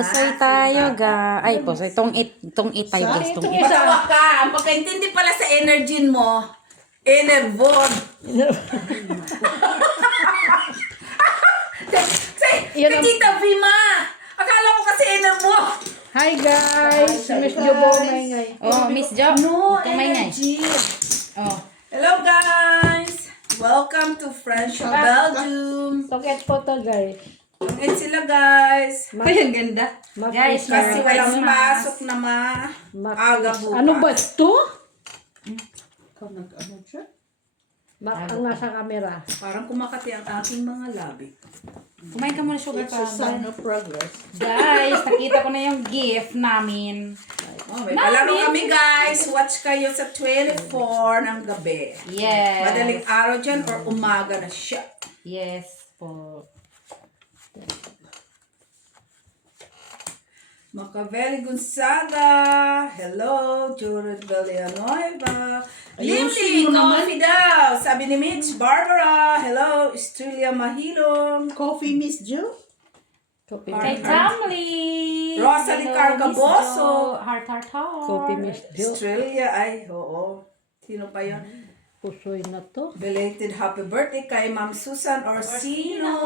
Posoy tayo, ga. Ay, posoy. Itong tayo, guys. Itong it. Matawa ka. Ang pagkaintindi pala sa energy mo, enervon. Yan ang- Tita Vima. Akala ko kasi enervon. Hi guys! Miss Jobo Maingay. Oh, Miss Jo. No Itong maingay. energy. Oh. Hello guys. Welcome to French Belgium. Toket po to guys. Tungit sila guys. Ay, ang ganda. Guys, Kasi Merry walang Christmas. pasok na aga bukas. Ano ba ito? Ikaw nag-ano siya? Ang nasa camera. Parang kumakati ang aking mga labi. Kumain ka muna, sugar pa. of progress. Guys, nakita ko na yung gift namin. Oh, may palaro kami guys. Watch kayo sa 24 ng gabi. Yes. Madaling araw dyan or umaga na siya. Yes po. Macaveli Gonzaga. Hello. Judith Villanueva. Limling Coffee daw. Sabi ni Mitch. Barbara. Hello. Estrella Mahilong. Coffee, Miss Jo? Kay Tamli. Rosalie Carcaboso. Heart, heart, heart. Copy Miss Jo. Estrella. Ay, oo. Sino pa yun? Pusoy na to. Belated happy birthday kay Ma'am Susan Orsino.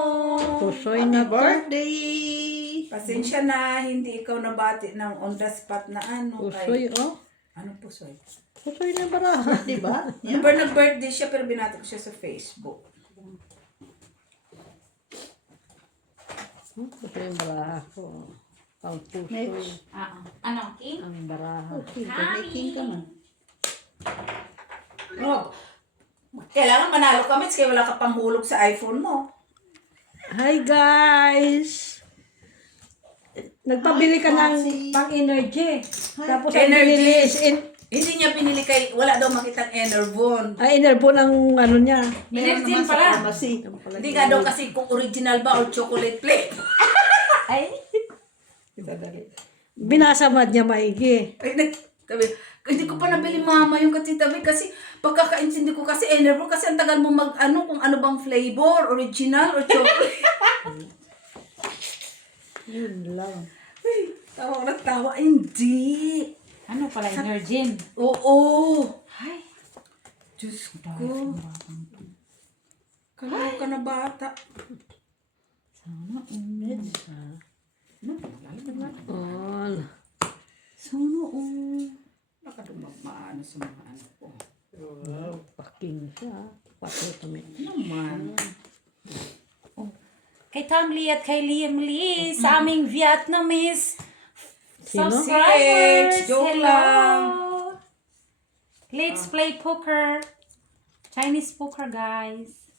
Pusoy na to. Birthday! Pasensya na, hindi ikaw nabati ng on the spot na ano. Pusoy oh. Ano pusoy? Pusoy na baraha. Diba? Number nag-birthday siya pero binati ko siya sa Facebook. Pusoy yung baraha ko. Pang pusoy. Next. Ano, King? Ang baraha. Making ka man. Oh, kailangan manalo kami kasi wala ka pang hulog sa iPhone mo. Hi guys! Nagpabili ka ng pang-energy. Tapos ang Energy. binili is Hindi niya pinili kay, wala daw makitang Enervon. ay inerbo ng ano niya. Energy pala. Pharmacy. Hindi nga daw kasi kung original ba or chocolate flavor. Ay. Binasamad niya maigi. Ay, hindi ko pa nabili mama yung katitabi kasi pagkakaintindi ko kasi Enervon kasi ang tagal mo mag-ano kung ano bang flavor, original or chocolate. Yun lang. Ay, tawa na tawa. Hindi. Ano pala, Energy? Oo. Ay. Diyos ko. Kalaw ka na bata. Sana All. Baka dumagmaan sa mga ano ko. Wow, paking siya. Patay kami. Naman. Kay Tamli at kay Liam Lee sa aming Vietnamese Sino? subscribers. Joke Hello. lang. Let's play poker. Chinese poker, guys.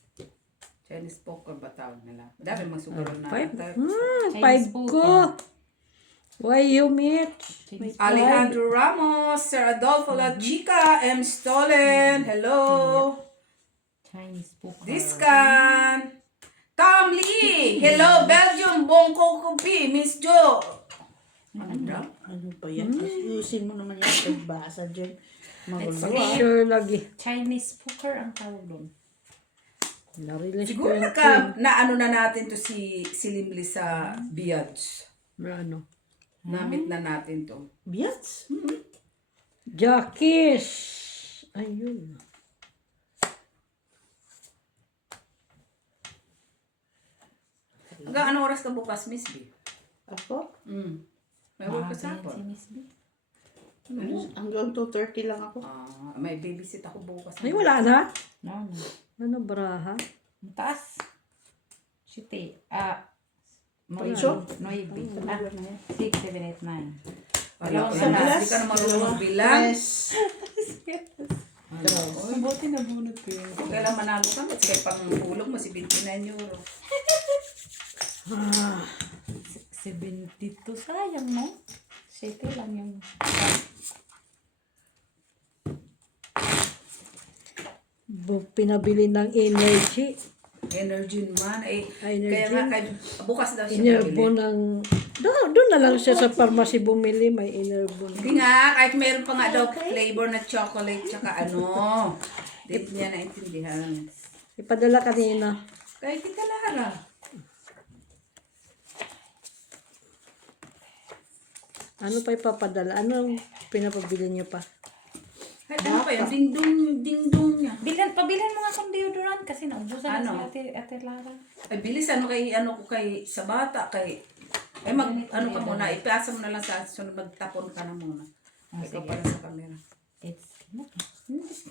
Chinese poker ba tawag nila? Dami magsugaron na. Five? Chinese Five poker. ko. Why you meet? Chinese Alejandro Ramos, Sir Adolfo La Chica, M. Stolen, hello. Chinese poker. Discan. Tom Lee, hello. Belgium, Bongko Kupi, Miss Jo. Ano? Ano pa yan? Ayusin mo naman yung pagbasa dyan. Let's Magulo. see. Sure lagi. Chinese poker ang tawag doon. Narilis ko Siguro yung na ano na natin to si Limli sa Biatch. ano. Namit na natin to. Biats? Jackies. Ayun. Hanggang anong oras ka bukas, Miss B? Ako? May work ka sa hapon? Chinese poker. Hanggang 2:30 lang ako. May babysit ako bukas. Ay, wala na? No, no. Ano, baraha? Ang taas. Shite. Ocho? 9. 6, 7, 8, 9. Wala ko Sa na. bilas? Hindi ka na marunong bilang. Yes. Mabuti na bunot ko yun. Kung kailan manalo ka, mas kaya pang hulog mo si 29 euro. 72, sayang no? 7 lang yung... Pinabili ng energy. Energy naman. Energy. Kaya nga, bukas daw siya Inerbo bumili. ng... Doon na lang siya sa pharmacy bumili. May inerbo. Hindi nga, kahit meron pa nga daw flavor na chocolate tsaka ano. Hindi niya naintindihan. Ipadala kanina. Kaya kita Lara. Ano pa ipapadala? Anong pinapabili niyo pa? Ay, ano pa yun? Ding-dong niya. Pabilhan mo nga akong deodorant kasi naubusan Ano? na si Ate Lara. Ay, bilis ano ko kay sa bata kay ano ka muna, ipasa mo na lang sa sunod, magtapon ka na muna. Ikaw sige. pala sa camera. It's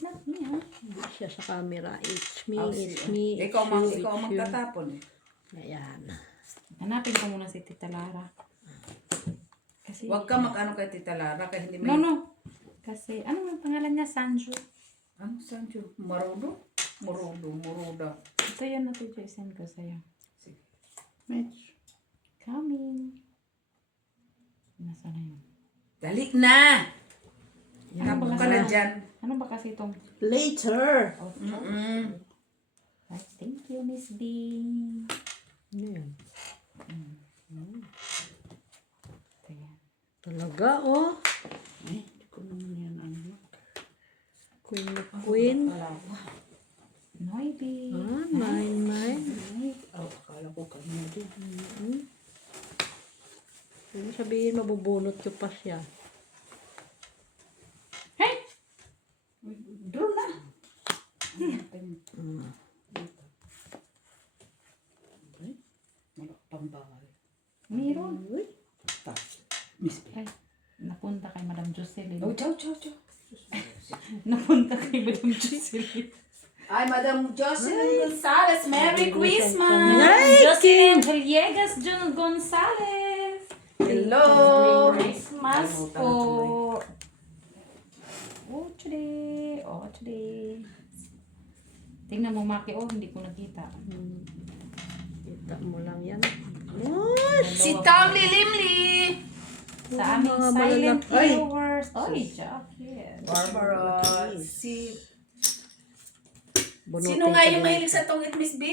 not me, ha? Hindi siya sa camera. It's me, Oh, it's sige. me. Ikaw it's you. magtatapon. Ayan. Hanapin ko muna si Tita Lara. Kasi, Huwag ka mag-ano kay Tita Lara kay hindi may... no. Kasi, ano ang pangalan niya? Sanju. Ano, Sanjo? Marudo? Muruda. Ito yun na ito, send ko sa'yo. Sige. Mitch. Coming. Nasa na yun? Dali na! Ano Tapos ba ka na kasi- dyan. Ano ba kasi itong... Later. Ay, thank you, Miss B. Ano yan? Ito yan. Talaga, oh. Ay, hindi ko naman yan ano. Queen na queen. Noibi. Ah, mine. Oh, akala ko kanya din. Hindi sabihin, mabubunot ko pa siya. Hey! Doon na. Malakpang bahay. Meron. Uy. Miss B. Ay, napunta kay Madam Jocelyn. Oh, ciao. Napunta kay Madam Jocelyn. Ay, Madam Jocelyn Gonzalez, Merry Christmas! Madam Jocelyn Villegas Gonzalez. Hello! Merry Christmas po. Oh, today. Tingnan mo, Maki. Oh, hindi ko nakita. Kita mo lang yan. Si Tom Lilimli! Sa aming mga silent Ay! viewers. Oy, jacket. Barbara. Bunutin Sino nga ko yung din. mahilig sa tongit, Miss B?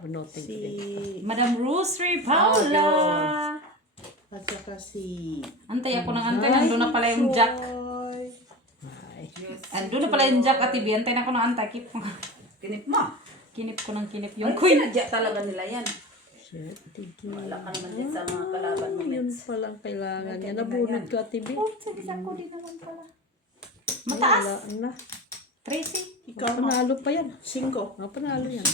Bunutin ko Si... din. Madam Rosary Paula. At saka si... Antay ako ng antay. Nandun na pala yung Jack. Joy. Ay, Andun na pala yung Jack at Ibi. Antay na ako ng antay. Kinip mo. Kinip ko ng kinip Yung yung queen. sinadya talaga nila yan. shit. Tigi. Wala ka naman din sa mga kalaban mo, Yun Mets. palang kailangan niya. Ganyan Nabunot yan. ko, Tibi. Oh, sabi ko din naman pala. Mataas. Wala na. Tracy. Ikaw na. Panalo pa yan. 5. Oh, panalo yan.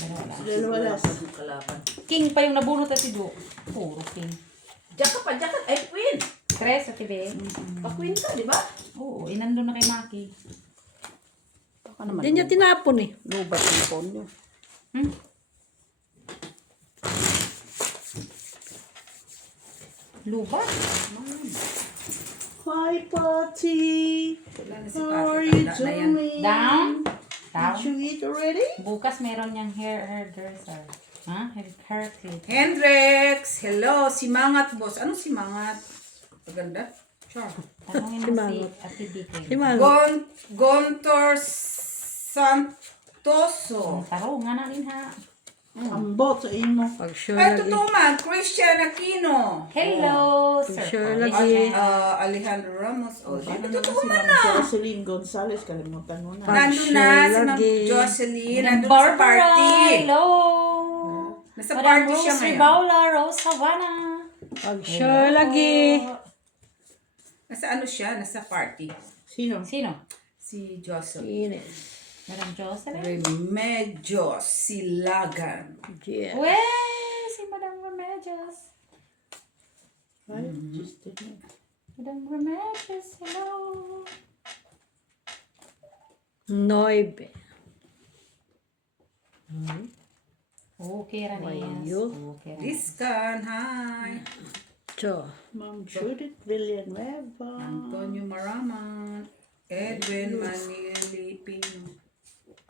Dalawa Sa mga kalaban. King pa yung nabunot at si Jo. Puro king. Diyan ka pa. Ay, Queen. Tres at Ibi. Pa-Queen ka, di ba? Oo, inandun na kay Maki. Baka naman. Hindi niya tinapon eh. Lubat yung phone nyo. Hmm? Lubat? Hi, Patty. Wala na si How are Pati. you Tanda na yan. doing? Down? Did you eat already? Bukas meron niyang hairdresser. Ha? Hair clip. Hendrix! Hello! Simangat, boss. Ano simangat? Maganda? Sure. Tanungin mo si Ate Dike. Si Mano. Gontor Santoso. Taro nga na rin ha. Ambot sa imo. Pag sure Ay, lagi. totoo man. Christian Aquino. Hello, Sure sir. lagi. Alejandro Ramos. Oh, Ano totoo naman si man Ma'am na. Jocelyn Gonzalez. Kalimutan mo na. Nandun na si Ma'am lagi. Jocelyn. Madam Nandun sa Barbara, party. hello. Nasa Madam party siya Rosary ngayon. Paula, Rose Havana. Pag sure lagi. Nasa ano siya? Nasa party. Sino? Sino? Si Jocelyn. Ines. Madam Jocelyn? Remedios Silagan. Yeah. Weh, si Madam Remedios. Ay, just didn't. Madam Remedios, hello. Noibe. Okay, Ranes. Wayo. Okay, Ranes. Discan, hi. Cho. Ma'am Judith Villanueva. Antonio Maraman. Edwin Manili Pino.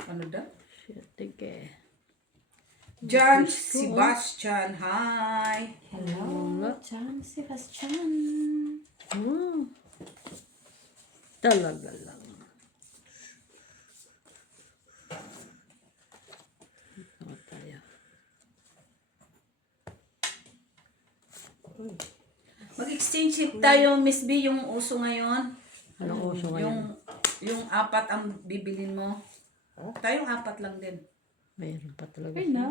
Ano daw? Shit, tige. John Sebastian, hi. Hello, John Sebastian. Talaga lang. Ito tayo. Mag-exchange tayo, Miss B, yung uso ngayon. Anong uso ngayon? Yung 4 ang bibilin mo. Tayong 4 lang din. Mayroon pa talaga. Ay, na.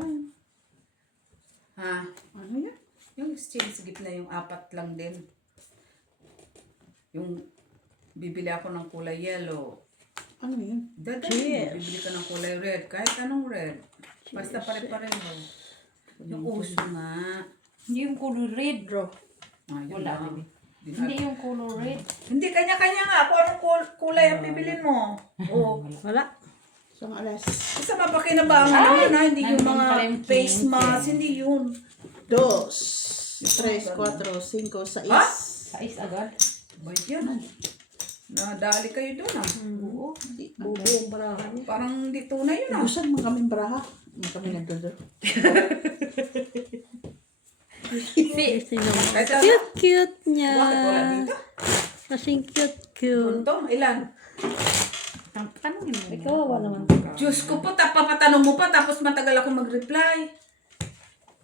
Ha? Ano yan? Yung exchange gift na yung 4 lang din. Yung bibili ako ng kulay yellow. Ano yun? Dadalhin mo, bibili ka ng kulay red. Kahit anong red. Basta pare-pareho. Yung uso nga. Hindi yung color red. Draw. Yun Wala, lang. baby. Hindi yung color red. Hindi, kanya-kanya nga. Kung anong kulay ang bibilin mo. Oo. Wala. Isang alas. Basta mapakinabangan naman ha. Hindi yung nandun mga pala yung face 15. mask. Hindi yun. 2, 3, 4, 5, 6. Ha? Sais agad. Bait yan. Nadali kayo doon ah. Oo. Bubo ang barahan niya. Parang hindi tunay yun ah. Busan mo kaming braha. Hindi kami nagdodo. Kahit Cute niya. bakit wala dito? Kasing cute. Buntong, ilan? Tanongin mo. Ikaw, wala naman. Diyos ko po, papatanong mo pa tapos matagal ako mag-reply.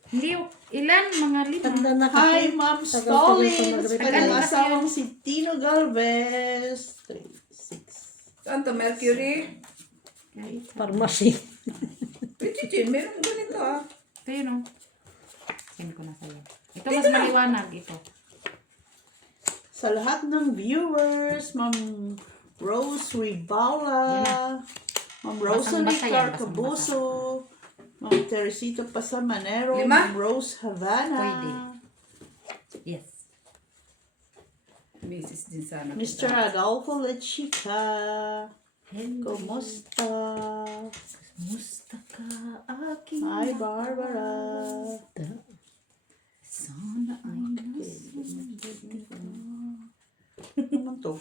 Hindi yung ilan, mga 5. Tanda na Hi, kasi. Ma'am Tagal-tagal Stallings. pa mag-reply. Kanyang asawang si Tino Galvez. 3, 6. Saan to? Mercury? Pharmacy. Pichitin, meron ganito ah. Ito yun o. Send ko na sa'yo. Ito mas maliwanag ito. Sa lahat ng viewers, Ma'am Rose Ribala, Ma'am Rosalie Basang-basa yan, Carcabuso, Ma'am Teresita Pasamanero, 5? Ma'am Rose Havana, Pwede. Yes. Misis din sana. Mr. Adolfo Lechica, Kumusta? Musta ka aking Hi, Barbara. sana ay Ano naman to?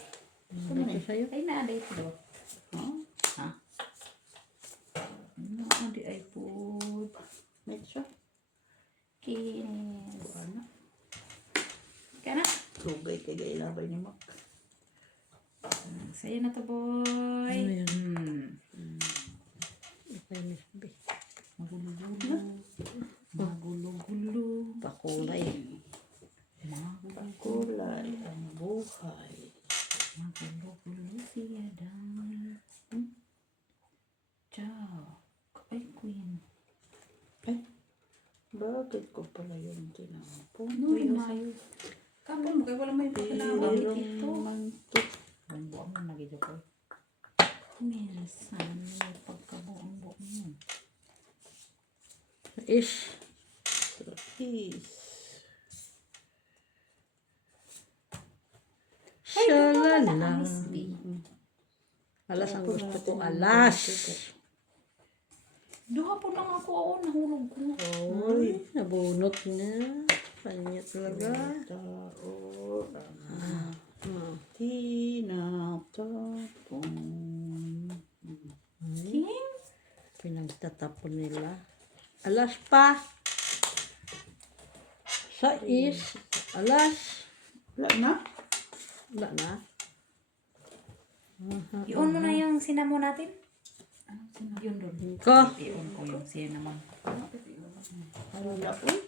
Ito sa'yo. ay naaday ito do. Huh? Ha? Naaday ay po. Wait siya. Kinis. Ano? Ka na? Tugay kay gailabay ni Mac. Sa'yo na to, boy. Ano yan? Hmm. Kay Miss B. Magulo-gulo. Magulo-gulo. Pakulay. Kulay ang buhay. Magulo-gulo siya dahil. Jack. Ay, queen. Ay, bakit ko pala yung tinampon? Uy, mayo. Kapon mo, kaya wala may pagkalaman. ito. mantik. Ang buong mo nagiging ko. Minsan, may pagkabuong buong mo. Is. Is. Shalala. Miss B. Alas ang gusto ko. Alas. Duha po lang ako. Oo, nahulog ko. Oy, nabunot na. Kanya talaga. Tao ang tinatapon. King? Pinagtatapon nila. Alas pa. Sa is. Alas. Wala na? Wala na. I-on mo na yung sinamo natin. Ano sinamo? Yun doon. Ko. I-on ko yung sinamo. Wala. Uy.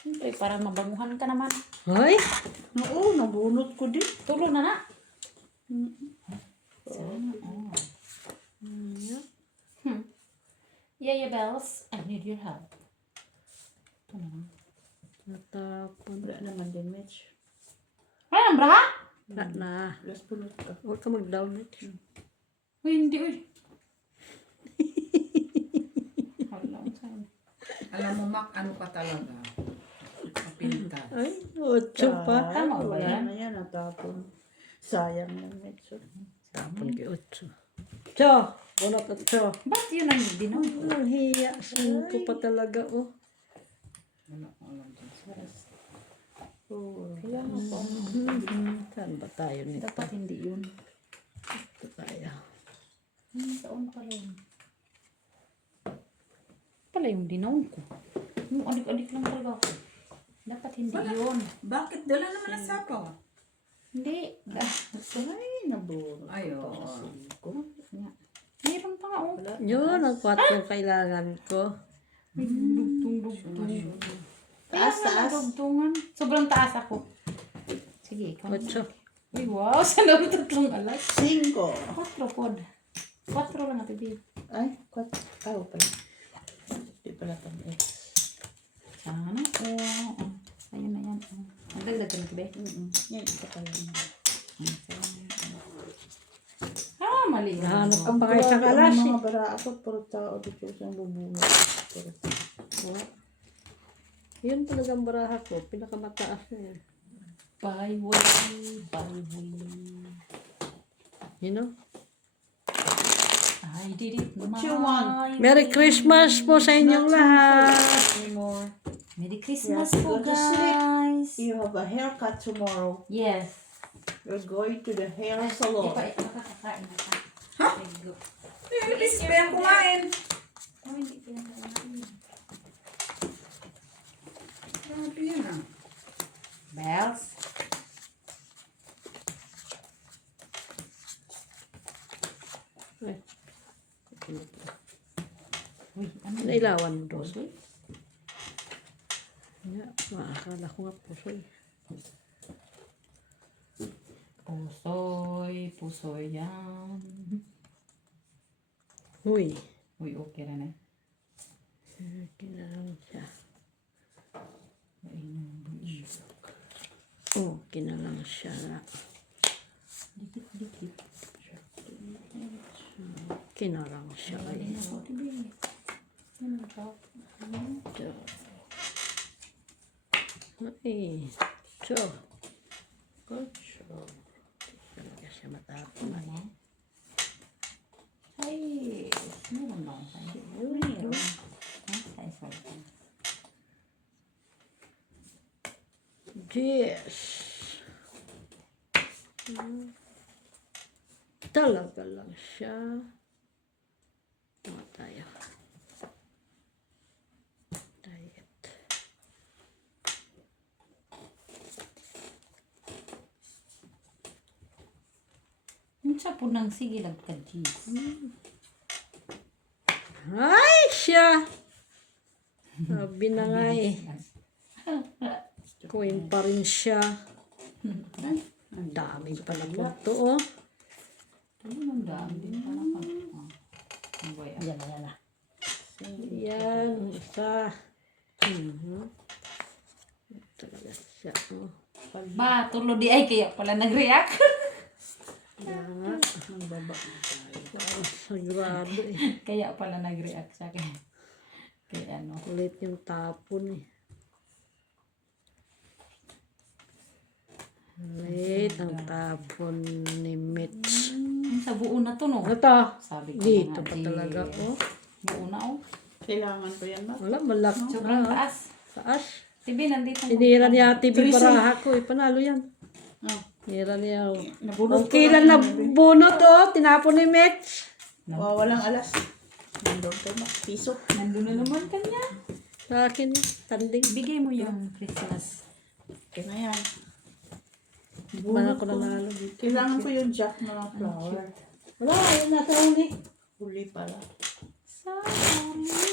Siyempre, para mabanguhan ka naman. Hoy. Oo, nabunot ko din. Tulo na na. Sana, oh. Yeah, bells. I need your help. Ito naman. Natapon. Wala naman din, Mitch. Ay, ang braha? Wala na. Last bunot ka. Huwag ka mag-down. Uy, hindi, uy. Hala, saan? Alam mo, Mac, ano ka talaga? Kapinta. Ay, 8 pa. Tama ba Wala yan? na yan, natapon. Sayang yan, Mitch. Tapon kay 8. Cho. Bunot at cho. Ba't yun ang dinaw? Ang hiya. 5 pa talaga, oh. Wala ko alam dyan. Kailangan ko. Saan ba tayo nito? Dapat hindi yun. Ito tayo. Saan pala yun? Pala yung dinaw ko. Yung adik-adik lang talaga ako. Dapat hindi yun. Bakit? Dala naman ang sapaw. Hindi. Ay, nabunot. Ay, ko oo. pa sa singko. Meron pa nga oh. Yun, ang 4 kailangan ko. May dugtong-dugtong. Taas, taas. Dugtungan. Sobrang taas ako. Sige, ikaw. 8. Uy, wow. Saan naman tatlong alas? 5. 4 pod. 4 lang ito, babe. Ay, 4. Tao pala. Di pala pang X. Sana. Oo. Ayun na yan. Ang dagdag ka na ito, babe. Yan, ito pala. Ah, mali. Nahanap Ano? ko pa kayo sa Ang kalas eh. mga bara ako, puro tao dito sa bubunga. Yun talagang baraha ko. Pinakamataas na yan. Byway. You know? I did it What you want? Merry Christmas po sa inyong lahat. Anymore. Merry Christmas Yes, po, go to sleep. guys. You have a haircut tomorrow. Yes. You're going to the hair salon. Makakakain na ka. Okay, go. Please, kaya kumain. Oh, hindi pinakain. Grabe yun ah. Bells. Ay, Uy, ano? nailawan mo doon. Ya, maakala ko nga pusoy. Pusoy yan. Uy. Uy, okay na na. Kinalang siya. Ayun. Oh, kinalang siya na. Dikit. Kinalang siya ay. Ito. Ay. So. Good job. Talaga siya matapon ay. Ay, meron na ako sa'yo. Sorry. Yes. Talaga lang siya. Tama tayo. Diet. Minsan po nang sige lang ka, jeez. Ay, siya! Sabi na nga eh. Queen pa rin siya. Ang dami pala po ito, oh. Ano nang dami din pala ka? Ano ba yan? Yan na. Yan, isa. Talaga siya, oh. Ba, tulo di ay kaya pala nag-react. Yan nga. Ang baba. Sagrado eh. Kaya pala nag-react siya kay ano. Kulit yung tapon eh. Kulit ang tapon ni Mitch. Sa buo na to, no? Ano to? Sabi ko Dito na pa nga, talaga, oh. Buo na, oh. Kailangan ko yan ba? Wala, malak. Sobrang taas. Taas. Tibi, nandito. Sinira niya TV Baraha ko eh. Panalo yan. Oh. Sinira niya. Oh. Nabunot Ang kailan na bunot oh. Tinapon ni Mitch. Walang alas. Nandun ko na. Piso. Nandun na naman kanya. Sa akin, tanding. Bigay mo yung Christmas. Okay na yan. Mana ko nanalo dito. Kailangan ko yung jack na flower. Wala, yun nasa huli. Huli pala. Sorry.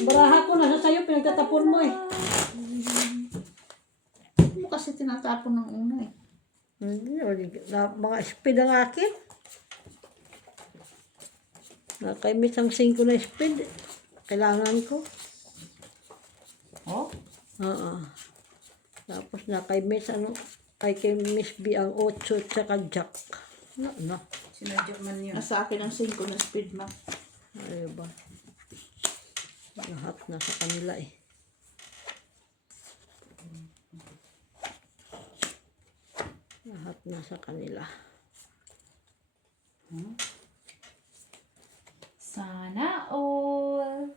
Baraha ko nasa sayo, pinagtatapon mo eh. Hindi mo kasi tinatapon ng una eh. Hindi, mga speed ang akin. Nakaimit ang 5 na speed. Kailangan ko. Oh? Oo. Tapos nakaimit ano, kay Miss B ang 8 at saka Jack. No. Sinadyak man yun. Nasa akin ang 5 na speed map. Ay ba? Lahat na sa kanila eh. Lahat na sa kanila. Sana all.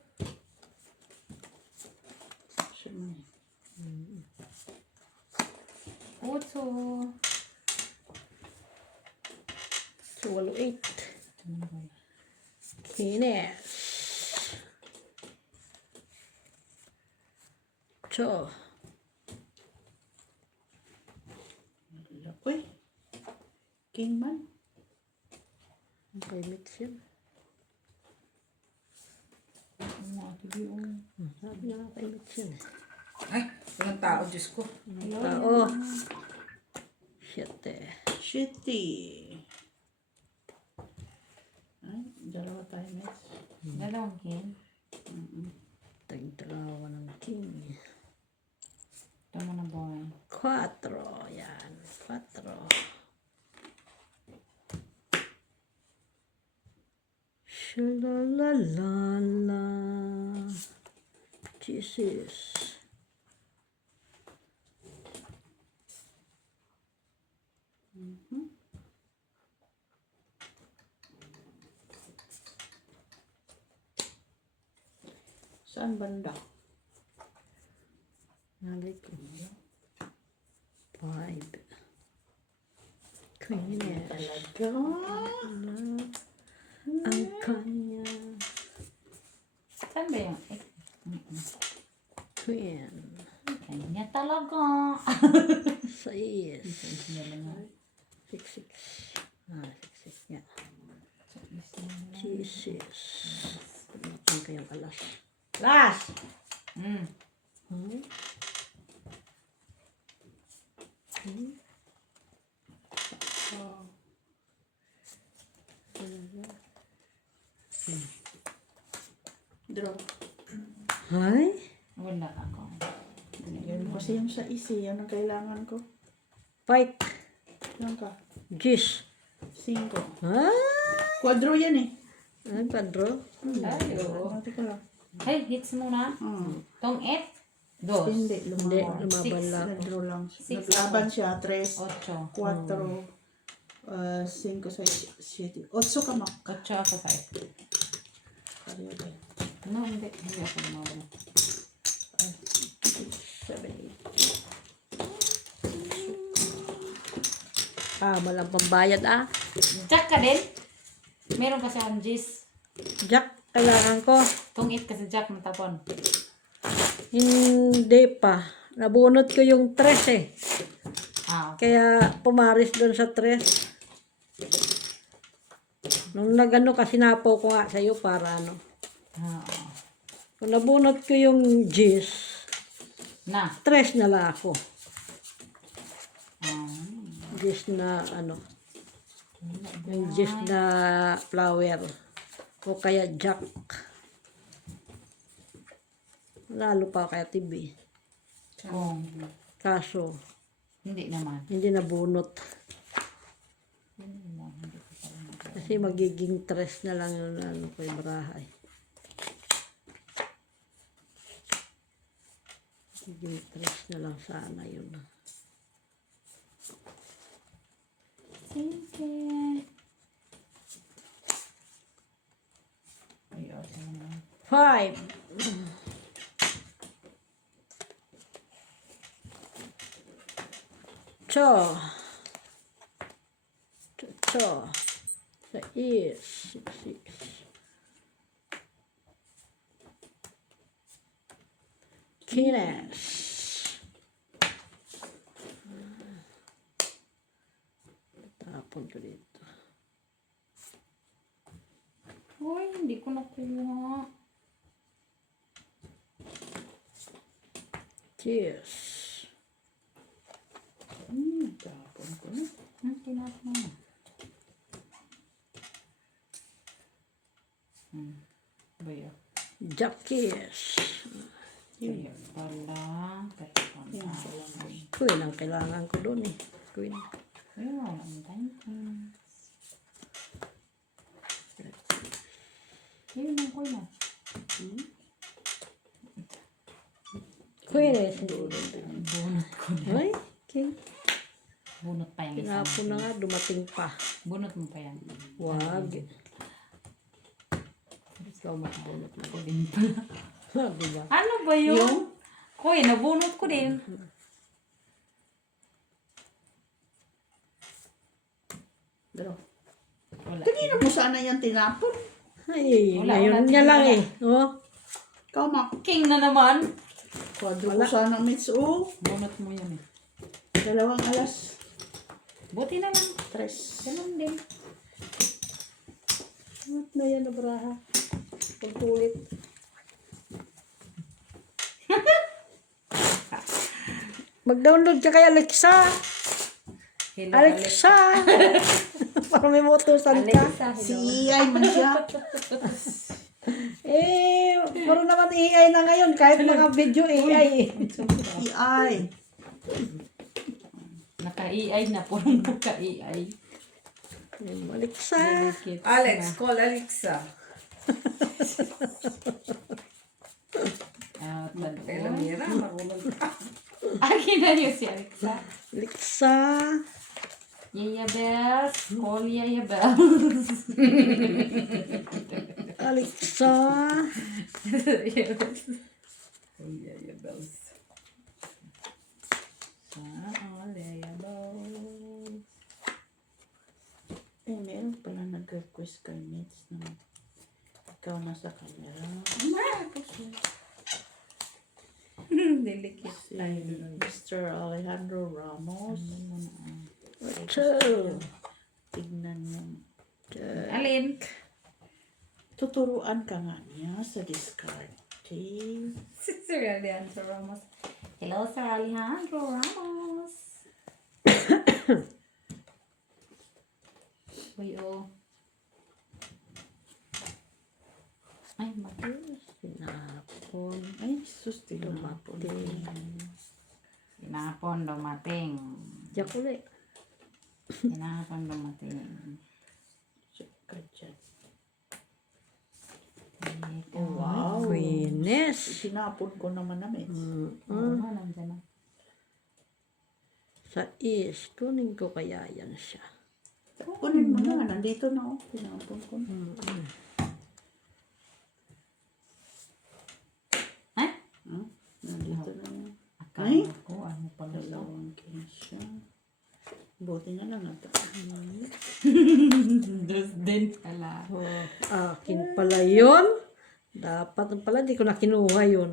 Oto. So, 8. Finish. So, Uy. King man. okay, mix yun. Sabi na kay mix yun eh. Ay, walang tao, Diyos ko. Tao. Shit eh. Shitty. Ay, dalawa tayo next. Dalawang kin. Tag-dalawa ng king. Ito mo na boy. 4. Yan. 4. Shalalalala. Jesus. Saan banda? Nalik ko. 5. Queen. Talaga? Ang kanya. Saan ba yung Queen. Kanya talaga. 6. Yan lang. 6. Ah, 6. Yeah. Jesus. Ito ko yung alas. Last! Hmm. Hmm? Draw. Ay? Wala ako. Yan kasi yung sa isi. Yan ang kailangan ko. Fight. Yan ka. Gis. 5. Ah? Quadro yan eh. Ay, padro. Ayo. Mati ko lang. Hey, hits muna. Tong 8. Dos. Hindi, Hindi, lumaban. lumaban lang. Nag-draw lang. Six Naglaban siya. 3, 8. 4, 5, 6, 7. 8 ka ma. 8 ako 5. Karyote. No, hindi. Hindi ako lumaban. 7, 8. Ah, malang pambayad ah. Jack ka din? Meron kasi akong G's. Jack, kailangan ko. Tong 8 kasi Jack matapon. Hindi pa. Nabunot ko yung 3 eh. Ah, Kaya pumaris doon sa 3. Nung nagano kasi napo ko nga sa'yo para ano. ah. Kung nabunot ko yung G's, Na. 3 na lang ako. Ah. G's na ano. Yung G's na flower. O kaya Jack. Lalo pa kaya TV. Oh. Kaso, Hindi naman. hindi nabunot. Kasi magiging 3 na lang yung ano ko yung barahay. Magiging 3 na lang sana yun. Sige. Ayun. 5. Cho. Cho. Sa is. 6. Kines. Tapon ko dito. Uy, hindi ko nakuha. Cheers. Tapon ko na. Tinapon mo. Ba yun? Jackies. Ayun pala. Katapon na. Queen ang kailangan ko doon eh. Queen. Ayun, ang tankin. Yun ang kuya. Queen eh. Bunot ko na. Ay, king. Bunot pa yung isang. Tinapon na nga, dumating pa. Bunot mo pa yan. Wag. Ikaw makabunot na ko din pala. Diba? Ano ba yun? Kuya, nabunot ko din. Draw. Wala. Kanina mo sana yan tinapon. Ay, Wala, ngayon wala, niya wala. lang eh. Oh. Ikaw ma. King na naman. Quadro ko sana mitts. Oh. Bunot mo yan eh. 2 alas. Buti na lang. 3. Ganun din. What na yan, Abraha? Pagtulit. Mag-download ka kay Alexa. Hello, Alexa. Para may motusan ka. Alexa, hello. Si Iyay man siya. Eh, puro naman AI na ngayon. Kahit mga video AI. Iyay. Naka-EI na. Purong naka-EI. Alexa. Alex, call Alexa. Ah, Kay Lamira, marunong ka. Akin na yun si Alexa. Alexa. Yaya Bells. Call Yaya Bells. Alexa. Oh, yeah, yeah, bells. Call Yaya Bells. Eh, meron pala nag-request kay Mitch na ikaw na sa camera. Delicate. Si Mr. Alejandro Ramos. Two. Tignan mo. Alin? Tuturuan ka nga niya sa discarding. Si Sir Alejandro Ramos. Hello, Sir Alejandro Ramos. Uy, oh. Ay, mati. Sinapon. Ay, sus, tinumapon. Sinapon, dumating. Diyak ulit. Sinapon, dumating. Check ka dyan. Dito. Oh, wow. Queeness. Sinapon ko naman na Mitch. Oo, nandyan na. Sa is, kunin ko kaya yan siya. Kunin mo na. Nandito na. Sinapon ko na. Ay? Hmm? Nandito na yan. Akala ko, ano pala ito? Dalawang kinsya. Buti na lang ito. Dos din pala. Oh, akin pala yun. Dapat pala, di ko na kinuha yun.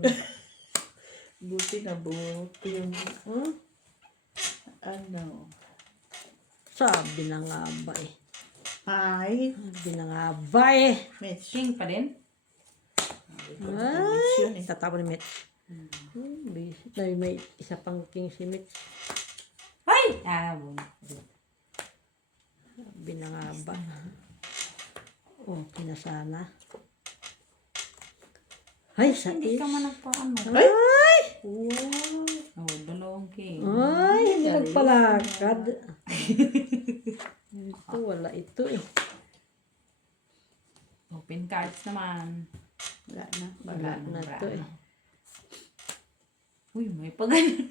Buti na buti yung ano. Sabi na nga ba eh. Ay, Sabi na nga ba eh. Mitch. King pa din? Mitch yun eh. Tatapo ni Mitch. May isa pang king si Mitch. Ay! Ah, Sabi na nga ba. Okay na sana. Ay, sa hindi is. ka man nagparaan mo. Ay! Oh, dalawang king. Ay, hindi nagpalakad. Ito, wala ito eh. Open cards naman. Wala na. Wala na to eh. Uy, may paganyan.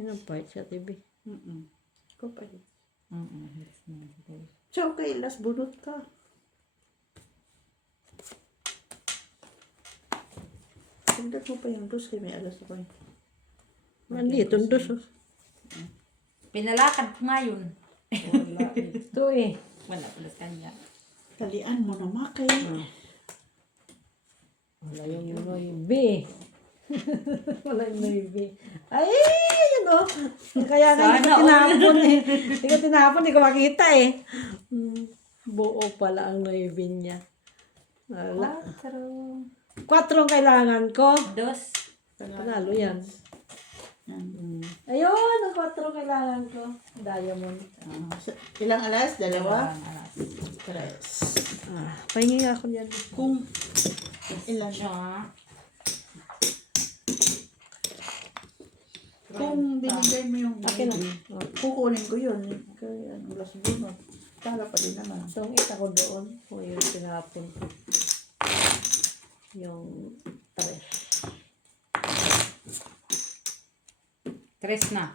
Yan ang part sa TV. Ko pa yun. Hits na. So, okay, last bunot ka. Tagdag mo pa yung dos kay may alas ako eh. Nandito, dos. Oh. Pinalakad ko ngayon. Wala ito eh. Wala pala sa kanya. Talian mo na makay. Wala yung noibe. Wala yung noibe. Ay, yun o. Kaya nga hindi ko tinapon eh. Hindi ko tinapon, hindi ko makita eh. Buo pala ang noibe niya. Wala. 4 ang kailangan ko. Dos. Panalo yan. Ayun, ang 4 ang kailangan ko. Diamond. Ilang alas? Dalawa? Alas. Tres. Pahingi nga ako yan. Kung ilan? Siya. Kung binigay mo yung Akin na. kukunin ko yun. Kaya ang last bunot. Tala pa din naman. Itong isa ko doon. O yung tinapon ko. Yung 3. Tres na.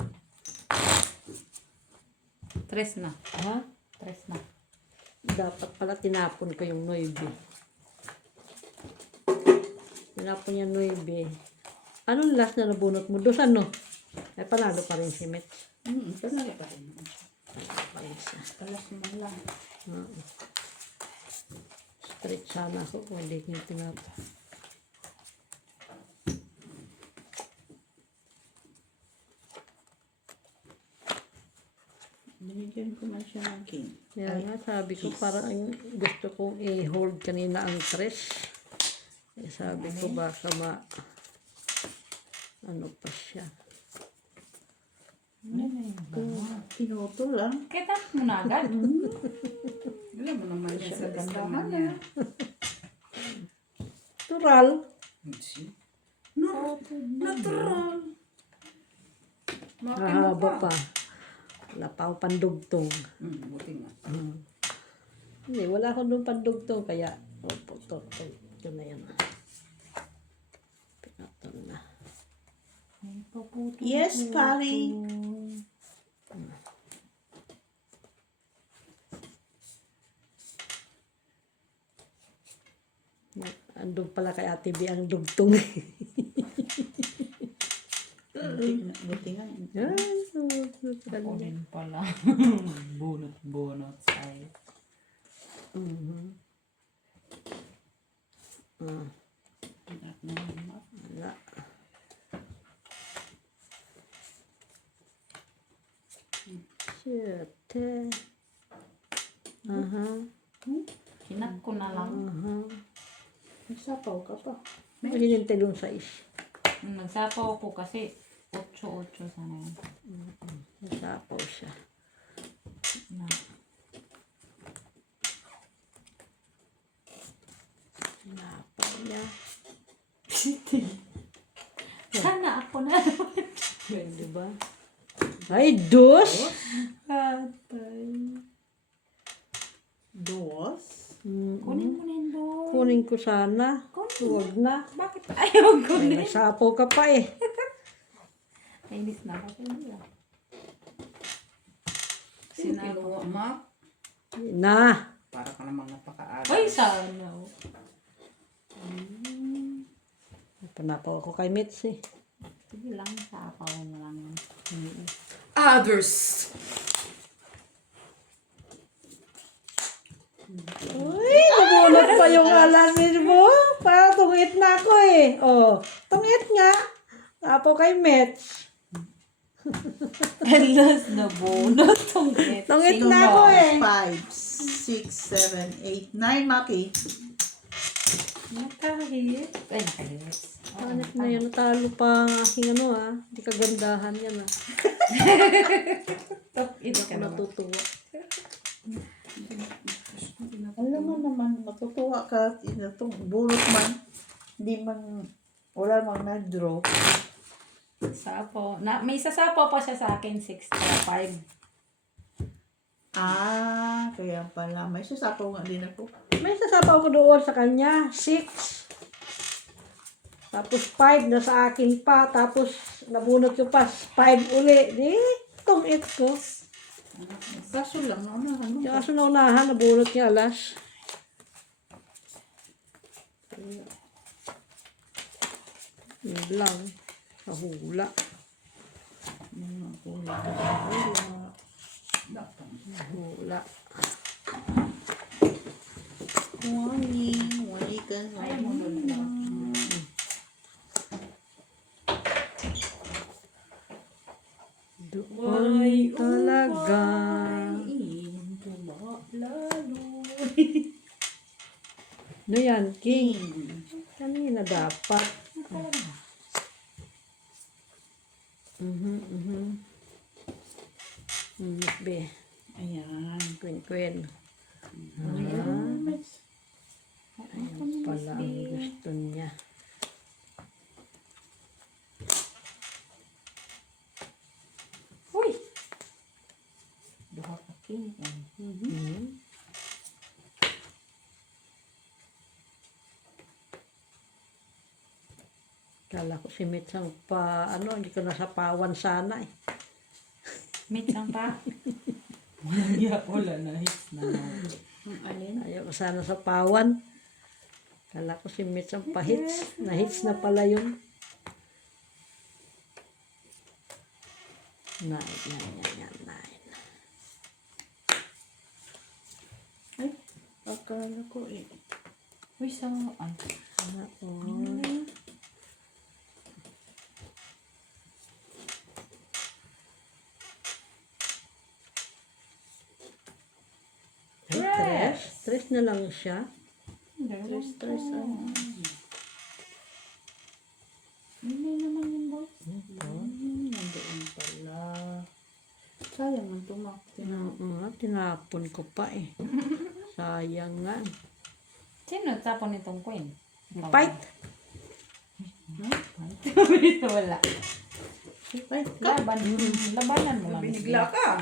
Tres na. Ha? Tres na. Dapat pala tinapon ko yung 9. Tinapon yung 9. Anong last na nabunot mo? Dos ano? Ay panalo pa rin si Mitch. Panalo pa rin naman siya. Alas mo lang. Straight sana ako kung hindi ko yung tinapon. Binigyan ko man siya ng king. Kaya nga sabi ko parang gusto kong i-hold kanina ang 3. Eh, sabi ko baka ano pa siya. Pinutol lang. Kita mo na agad. Alam mo naman siya sa Gandahan gandahan na. niya. Tural. Natural. Mahaba pa. Wala pa akong pandugtong. Buti nga. Hindi, wala akong doon pandugtong kaya. Opo, ito na yan. Pinatol na. Ay, paputo. Yes, pari. Andun pala kay Ate B ang dugtong. Buti nga. Ako din pala. Bunot-bunot sa'yo. Wala. Shit. Kinat ko na lang. Nagsapaw ka pa. Hinintay doon sa is. Nagsapaw ako kasi 8-8 sana yun. Nasapaw siya. Na. Napaw niya. Sana ako na naman. Pwede ba? Ay, dos! Atay. Dos. Kunin mo na yun doon. Kunin ko sana. Huwag na. Bakit ayaw ko? Ay, nasapaw ka pa eh. Kainis na ako. Hindi lang. Sino kinuha, ma? Na. Para ka namang napaka-aga. Ay, sana. Panapaw ako kay Mitz eh. Sige lang, sapaw mo lang yun. Others. Uy, nabulot pa yung alamin mo. Para tungit na ako eh. Oh, tungit nga. Napaw kay Mitz. Alas na bunot. Tungit. Tungit na ako eh. 5, 6, 7, 8, 9, Maki. Nakahit. Ay, nakahit. Hanip na yun. Natalo pa ang aking ano ah. Hindi kagandahan yan ah. Ito ka Ako naman. natutuwa. Alam mo naman, matutuwa ka. Itong bulot man. Hindi man, wala mang na-draw. Sapaw. May sasapaw pa siya sa akin, 6-5. Ah, kaya pala. May sasapaw nga din ako. May sasapaw ko doon sa kanya. 6. Tapos 5 na sa akin pa. Tapos nabunot ko pa 5 uli. Di, tungit ko. Kaso lang, ano. Yung aso na unahan, nabunot niya alas. Yun lang. Sa hula. Hula. Wani ka. Ayaw mo doon. Doon talaga. Ano yan, King? Kanina dapat. Be. Ayan. Queen. Ayan pala ang gusto niya. Uy! Duha ka king. Kala ko si Mitch ang hindi ko nasapawan sana eh. Meet lang pa. Wala na. Hits na. Alin? Ayaw ko sana sa pawan. Kala ko si Mitch ang pa-hits. Na-hits na pala yun. Nine. Ay, akala ko eh. Uy, saan? Tres na lang siya. Stress. Hindi naman yun, boy. Nandoon pala. Sayang ang tumak. Tinapon ko pa eh. Sayang nga. Sino tapon nitong queen? Fight! Wala. Ay, Labanan mo lang. Binigla ka.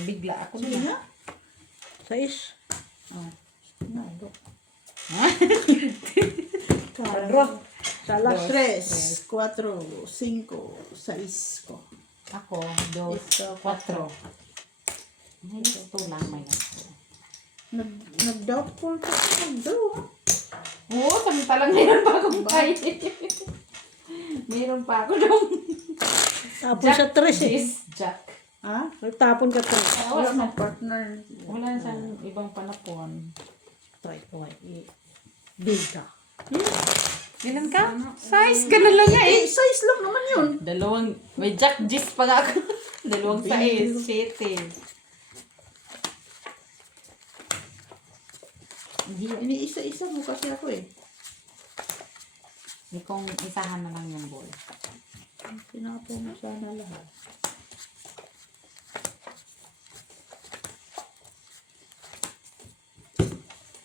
Nabigla ako Sige na. nga. 6. Oh. Nado. Pedro. Salas. 3, 4, 5, 6 ko. Ako, dos, Ito, cuatro. Minus 2 lang, minus 2. Nag-doubtful ka sa nag-draw. Oo, samantalang meron pa akong kaya. Meron pa ako dong. Tapon sa tres eh. This, Jack. Ha? Nagtapon ka to. Wala ng partner. Wala na siyang ibang panapon. Try ko nga. Bigta. Ilan ka? Size ka na lang nga eh. Size lang naman yun. Dalawang, may Jack G's pa nga ako. Dalawang size, 7. Iniisa-isa mo kasi ako eh. Kung isahan na lang yung ball. Pinapo mo sana lahat.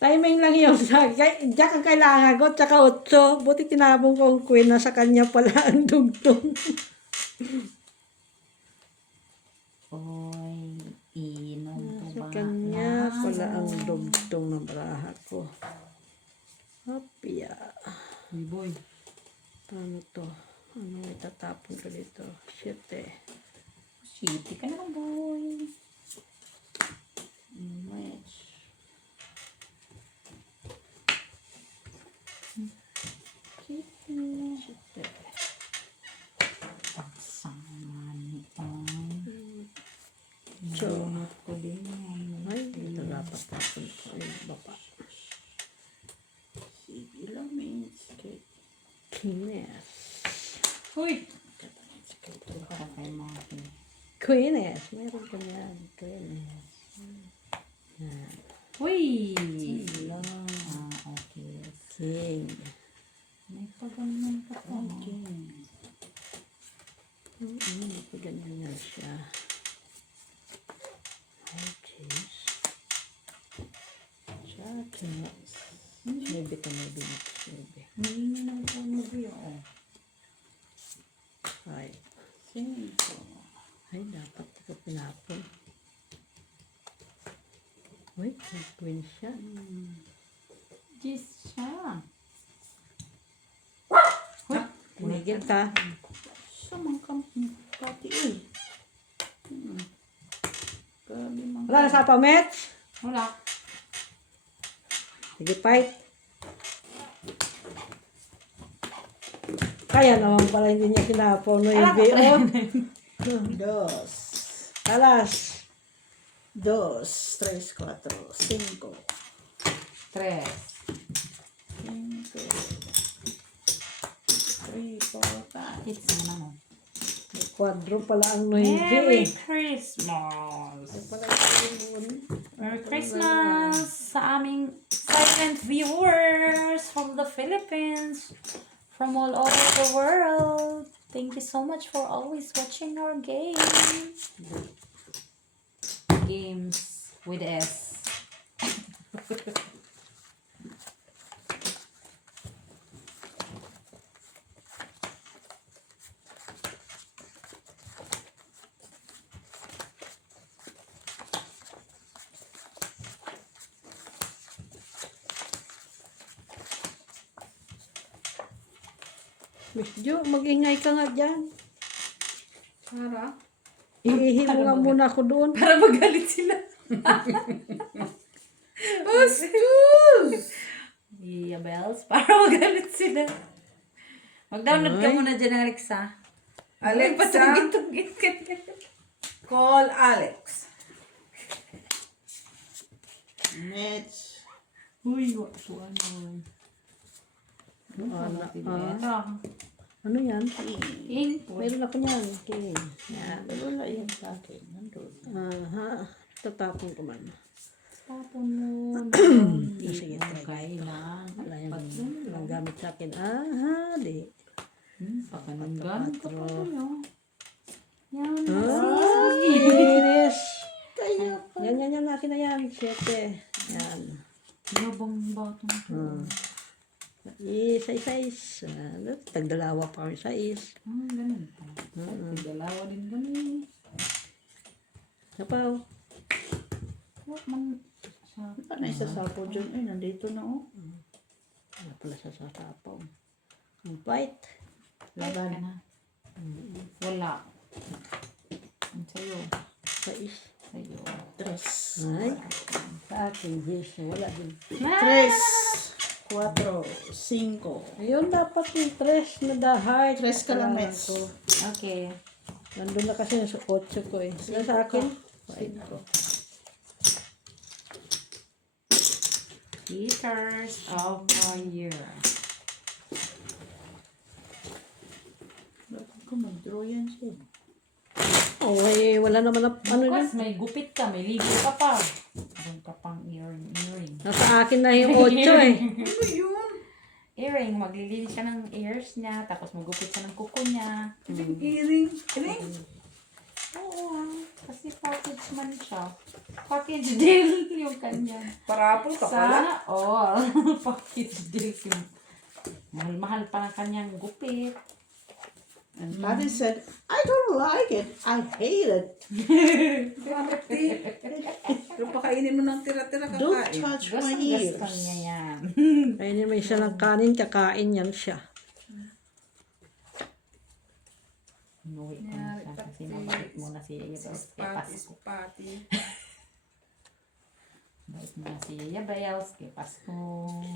Timing lang yun. Jack ang kailangan ko, tsaka 8. Buti tinabong ko ang queen na sa kanya pala ang dugtong. Oy, inom ko Sa ba? kanya pala ang dugtong ng baraha ko. Hapya. Uy, boy. Paano to? Ano itatapon ko dito? 7. Shitty ka na lang, boy. Match. Pagsama niyon. So, Bunot ko din yan. ay, ito dapat tapon ko. Ay, baba. Sige lang, mates. Okay. Kines. Uy! Para kay Maki. Queeness. Meron ko yan. Queeness. Yan. Uy! lang. Okay. King. May paganyan ka pa. Ganyan nga siya. Okay. Chakins. Maybe ito, maybe not. Maybe. Hindi na ako mag-iyo. 5. Ay, dapat ito pinapon. Uy, may queen siya. Yes, siya. Tinigil ka. Samang pati eh. Grabe mga. Wala na sa pamets. Wala. Sige, fight. Kaya naman pala hindi niya kinapon. No, yung BO. Dos. Alas. 2, 3, 4, 5. 3. 3, 4, 5. Hits mo na mo. May quadro pala ang Merry 9. Christmas! Pala yung Merry Christmas sa aming silent viewers from the Philippines, from all over the world. Thank you so much for always watching our games. Games with S. Miss Jo, mag-ingay ka nga dyan. Para? Iihi mo nga muna ako doon. Para magalit sila. Bastos! Yeah, bells. Para magalit sila. Mag-download ka muna dyan, Alexa. Alexa, Patugit-tugit ka na. call Alex. Match. Uy, so ano? Ito. Ano yan? Input. Meron ako niyan. Okay. Yan. Wala yan sa akin. Nandun. Aha. Tatapon ko man. Tapon mo. Sige, try. Kailan. Wala yan. Walang gamit sa akin. Aha, di. Pakananggan ka pa rin, oh. Yan. Finish. Kaya Yan. Akin na yan. 7. Yan. Yabang batong to. Isa-isa. Tagdalawa pa ang sais. Ganun pa. Dalawa din ganun. Kapaw. What man? Baka na isa sapo dyan. Ay, nandito na oh. Wala pala sa sasapaw. Ang bite. Laban. Wala. Ang sa'yo. Sais. Sa'yo. Tres. Ay. Sa akin, yes. Wala din. Tres. Cuatro. Cinco. Ayun, dapat yung tres na the heart. Tres calamets. Ko. Okay. Nandun na kasi sa kotse ko eh. Sila sa akin? Cinco. Speakers of the year. Bakit ko mag-draw yan siya? Oh, eh, wala naman na, ano yun. Bukas, may gupit ka, may ligo ka pa. Meron ka pang earring. Nasa akin na yung 8 eh. Ano yun? Earring, maglilinis ka ng ears niya, tapos magupit ka ng kuko niya. Earring. Earring? Oo, kasi package man siya. Package deal yung kanya. Parapol ka pala. Sana all. Package deal yung mahal-mahal pa ng kanyang gupit. And Patty said, I don't like it. I hate it. Pero pakainin mo ng tira-tira Don't touch my ears. Gusto niya yan. Ayun may siya ng kanin, kakain yan siya. Inuwi ko na siya kasi mabait mo na si Yaya Bells kay Pasko. Mabait mo na si Yaya Bells kay Pasko.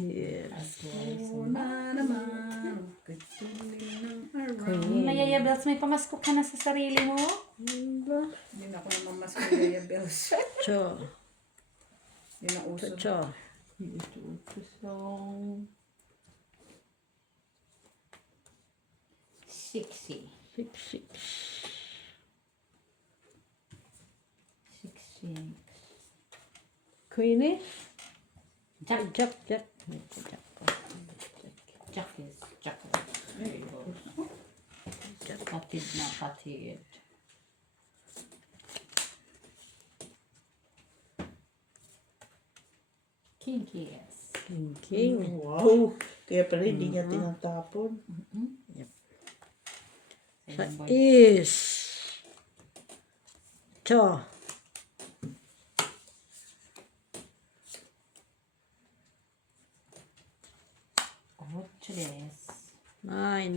Yes. Pasko ay Na naman. Katulin ng araw. Na Yaya Bells, may pamasko ka na sa sarili mo? Hindi na ako namamas ko Yaya Bells. Cho. Hindi na uso. Cho. Ito song. 60. 6. 60. Queenie? Jack. Jack. Jack is Jack. Patid na patid. Kinkies. King. Wow. Kaya pala hindi niya tinatapon. Sa is. Cho. Otres. 9.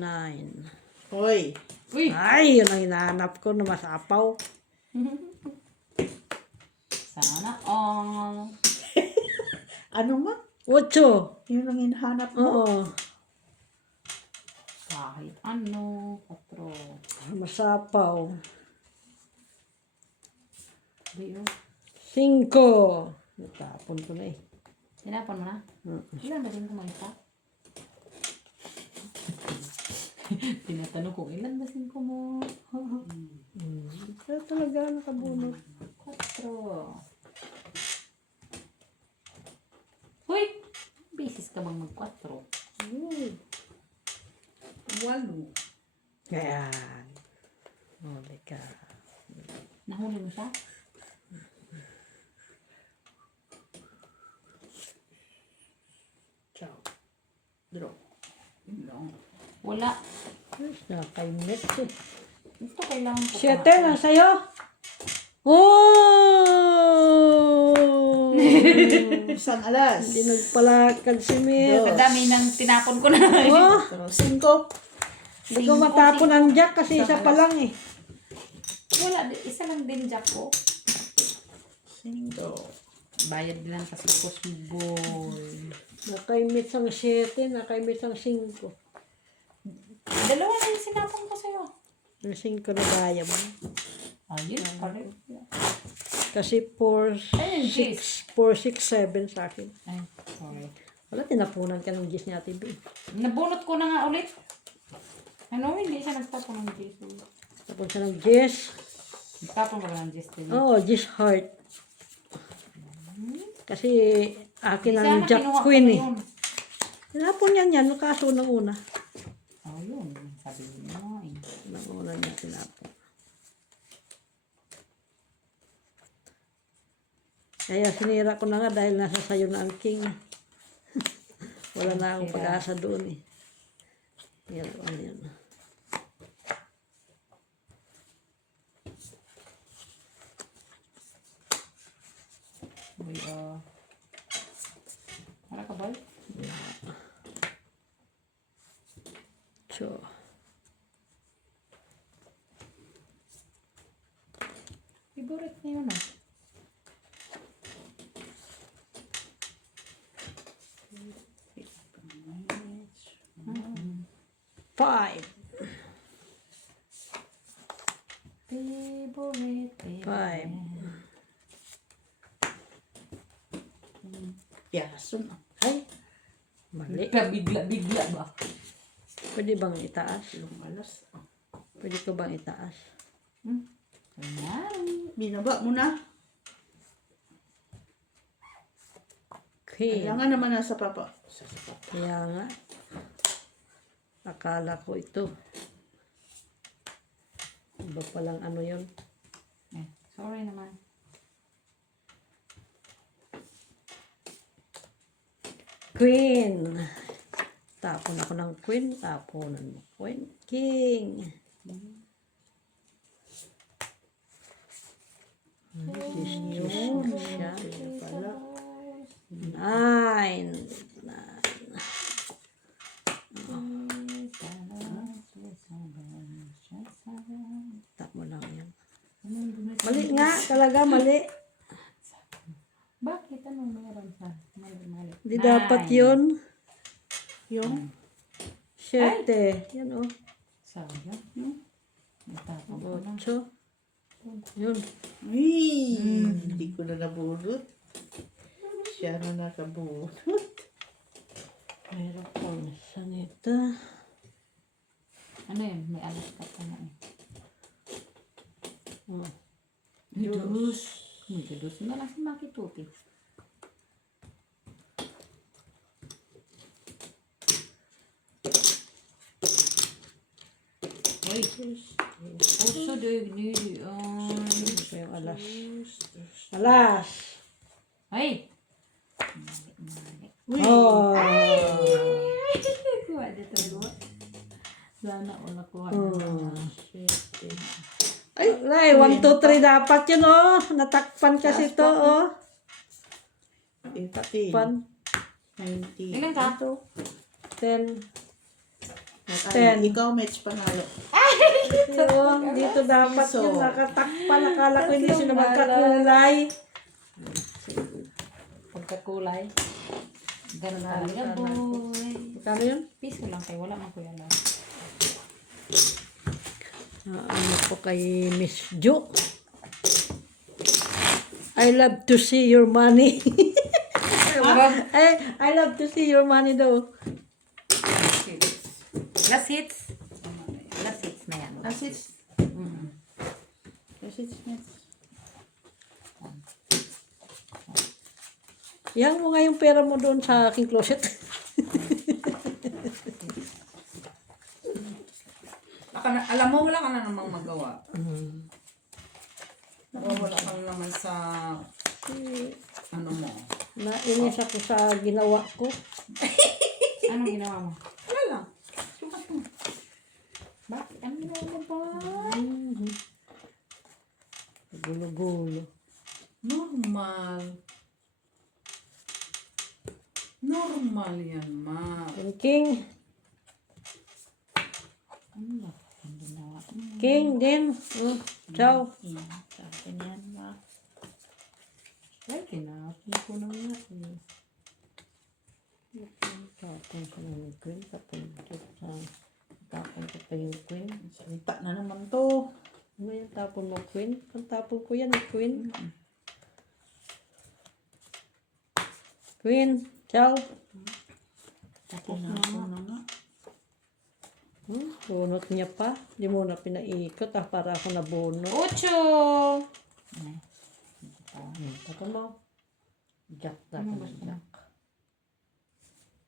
Hoy. Uy! Ay, yun ang hinahanap ko na masapaw. Sana all. Ano ma? 8. Yun ang hinahanap mo? Oo. Kahit ano. 4. Masapaw. Biyo. 5. Natapon ko na eh. Tinapon mo na? Ilan ba din kumaita? Tinatanong kung ilan ba singko mo? Kaya talaga nakabunot. 4. Hoy! Basis ka bang mag-4? Walo. Ayan. Huli ka. Nahuli mo siya? Ciao. Draw. Yun lang. Wala. Yes, nakakaimit eh. Ito kailangan ko 7 na sa'yo. Oh! Isang alas. Hindi nagpalakad si Mir. Kadami nang tinapon ko na. Oh! Pero 5. Hindi ko matapon ang jack kasi isa pa lang eh. Wala. Isa lang din jack ko. 5. Bayad lang kasi Cosmoboy. Nakaimit ang 7, nakaimit ang 5. Dalawa na yung sinapon ko sa'yo. Yung 5 na gaya mo. Ayun. Pareho. Kasi 4, Ayun, 6, 7 sa akin. Ay, sorry. Wala, tinapunan ka ng gis niya, TV. Nabunot ko na nga ulit. Ano, hindi siya nagtapon ng Jis. Tapos siya ng gis. Nagtapon ka ba ng Jis? Oo, gis heart. Kasi akin Sana ang Jack kinuha ko Queen na eh. yun. Tinapon yan, kaso ng una. Oh, yun. Sabi mo eh. Ng una niya tinapon. Kaya sinira ko na nga dahil nasa sayo na ang king. Wala na akong pag-asa doon eh. Yan, ano yan. Uy, ka ba? So, Favorite na yun ah. five. Favorite. Five. Piyaso na. Ay, mali. Bigla ba? Pwede bang itaas? Lumalas. Pwede ko bang itaas? Ayan. Binaba mo na. Okay. Kailangan naman nasa papa. Sa papa. Kaya nga. Akala ko ito. Iba palang ano yun. Eh, sorry naman. Queen. Tapon ako ng queen. Taponan mo. Queen. King. Yun. Siya. Pala. Nine. Tap mo lang yan. Mali nga. Talaga mali. Bakit? Anong meron sa mali? Di dapat yun. Yung. Siyete. Yan o. Sayang. Natapon ko na. Ocho. Yun. Ay, hindi ko na nabulot. Siya na nakabulot. Mayroon pang isa nito. Ano yun? May alas ka pa na eh. Oh. Dudus. Dudus na lang si Maki Tuti. Uy. Puso di. Ito pa yung alas. Alas. Ay! Oh. Kuha dito luwa. Sana o nakuha Oh. na. Ay, 1, 2, 3 dapat yun oh. Natakpan kasi to oh. Takpan. 90. Ilan ka? 10. Ay, ikaw match panalo. Yun, dito dapat Piso. yun nakatakpan. Nakala ko hindi sila magkakulay. Pagkakulay. Ganun talaga, boy. Magkano yun? Piso lang kayo. Wala man kuya lang. Ano po kay Miss Jo? I love to see your money. I love to see your money daw. Last hits. Last hits na yan. Assist. Assist match. Yang mo nga yung pera mo doon sa aking closet. Alam mo, wala ka na namang magawa. Wala ka na naman sa ano mo. Nainis ako sa ginawa ko. Anong ginawa mo? Wala lang. Sukat mo. Bakit? Ano ginawa mo ba? Gulo-gulo. Normal. Normal yan, ma. King. Ano ba? Ang ginawa mo? King din. Ciao. Sa akin yan, ma. Ay, tinapon ko na nga. Tapon ko na yung queen. Tapon ko pa yung queen. Salita na naman to. Ano yung tapon mo, queen? Ang tapon ko yan, queen. Queen, ciao. Tapos na Tinapon nga. na nga. Bunot niya pa. Di mo na pinaikot para ako nabuno. Ocho! Tapon mo. Jack dapat Ano na gusto mo? jack.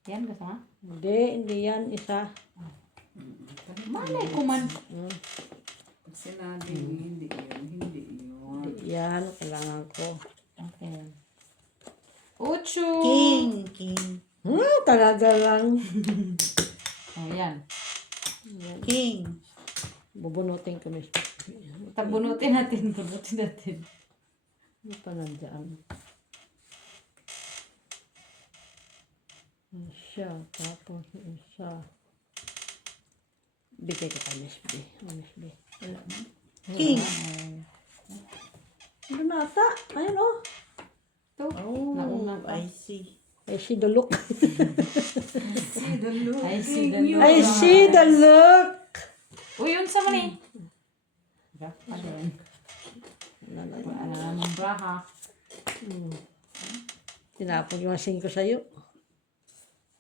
Yan, gusto nga? Hindi yan. Isa. Malay ko man. Pag sinabi, hindi yun, hindi yun. Hindi yan. Kailangan ko. Okay. Ocho! King. Talaga lang. Oh, yan. King. Bubunutin ko, Miss. Tagbunutin natin. Bunutin natin. Ano pa nandiyan? Siya, tapos yung isa. Bigay ko kay Miss B. Miss B. Wala na. King. Ano na ata? Ayun oh. Oh, Nauna pa. I see. I see the look. See the look. I see the in your look. I see the look. Uy, yun sa mali. Ano yun? Ang braha. Tinapon yung 5 sa'yo.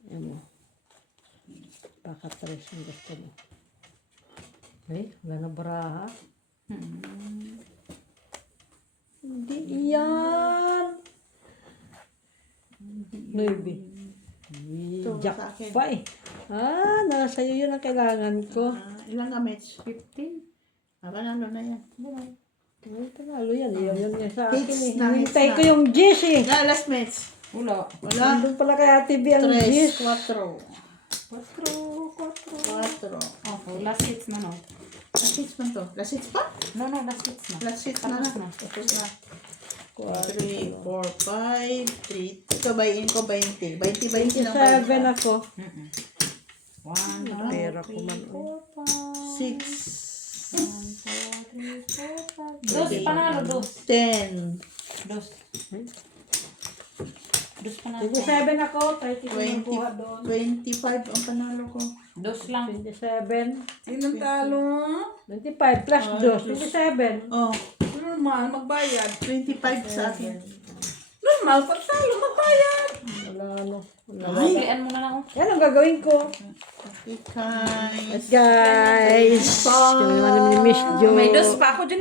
Ayan mo. Baka 3 yung gusto mo. Ay, wala na baraha. Hindi yan. Maybe. Ito, Jack sa akin. pa eh. Nasa iyo yun ang kailangan ko. Ilang gamits? 15. Panalo na yan. Ay, panalo yan. Yun yung sa akin Hits eh. na, Hintay hits ko na. yung G's eh. Na, last match. Wala. Wala. Nandun pala kay Ate B ang 3, G's. 4. 4. 4. Oh, last hits na no. Last hits man to. Last hits pa? No, last hits na. Last hits na na. Tapos na. Tapos na. 4. 3, 4, 5, 3. Ito, buy-in ko 20. 20 ng 7 5. ako. 1, Pera ko man. 6, 2, 3, 4, 5. Dos panalo, dos. 10, Dos. Dos panalo. 27 ako. 30 ko 20, nakuha doon. 25 ang panalo ko. Dos lang. 27. Ilang talo? 25 plus 2. 27. Oh, Normal, magbayad. 25 sa akin. Normal, pag talo, magbayad. Wala ano. Wala. Pilihan mo na lang. Yan ang gagawin ko. Okay, guys. Guys. Yung naman ni Miss Jo. May dos pa ako dyan.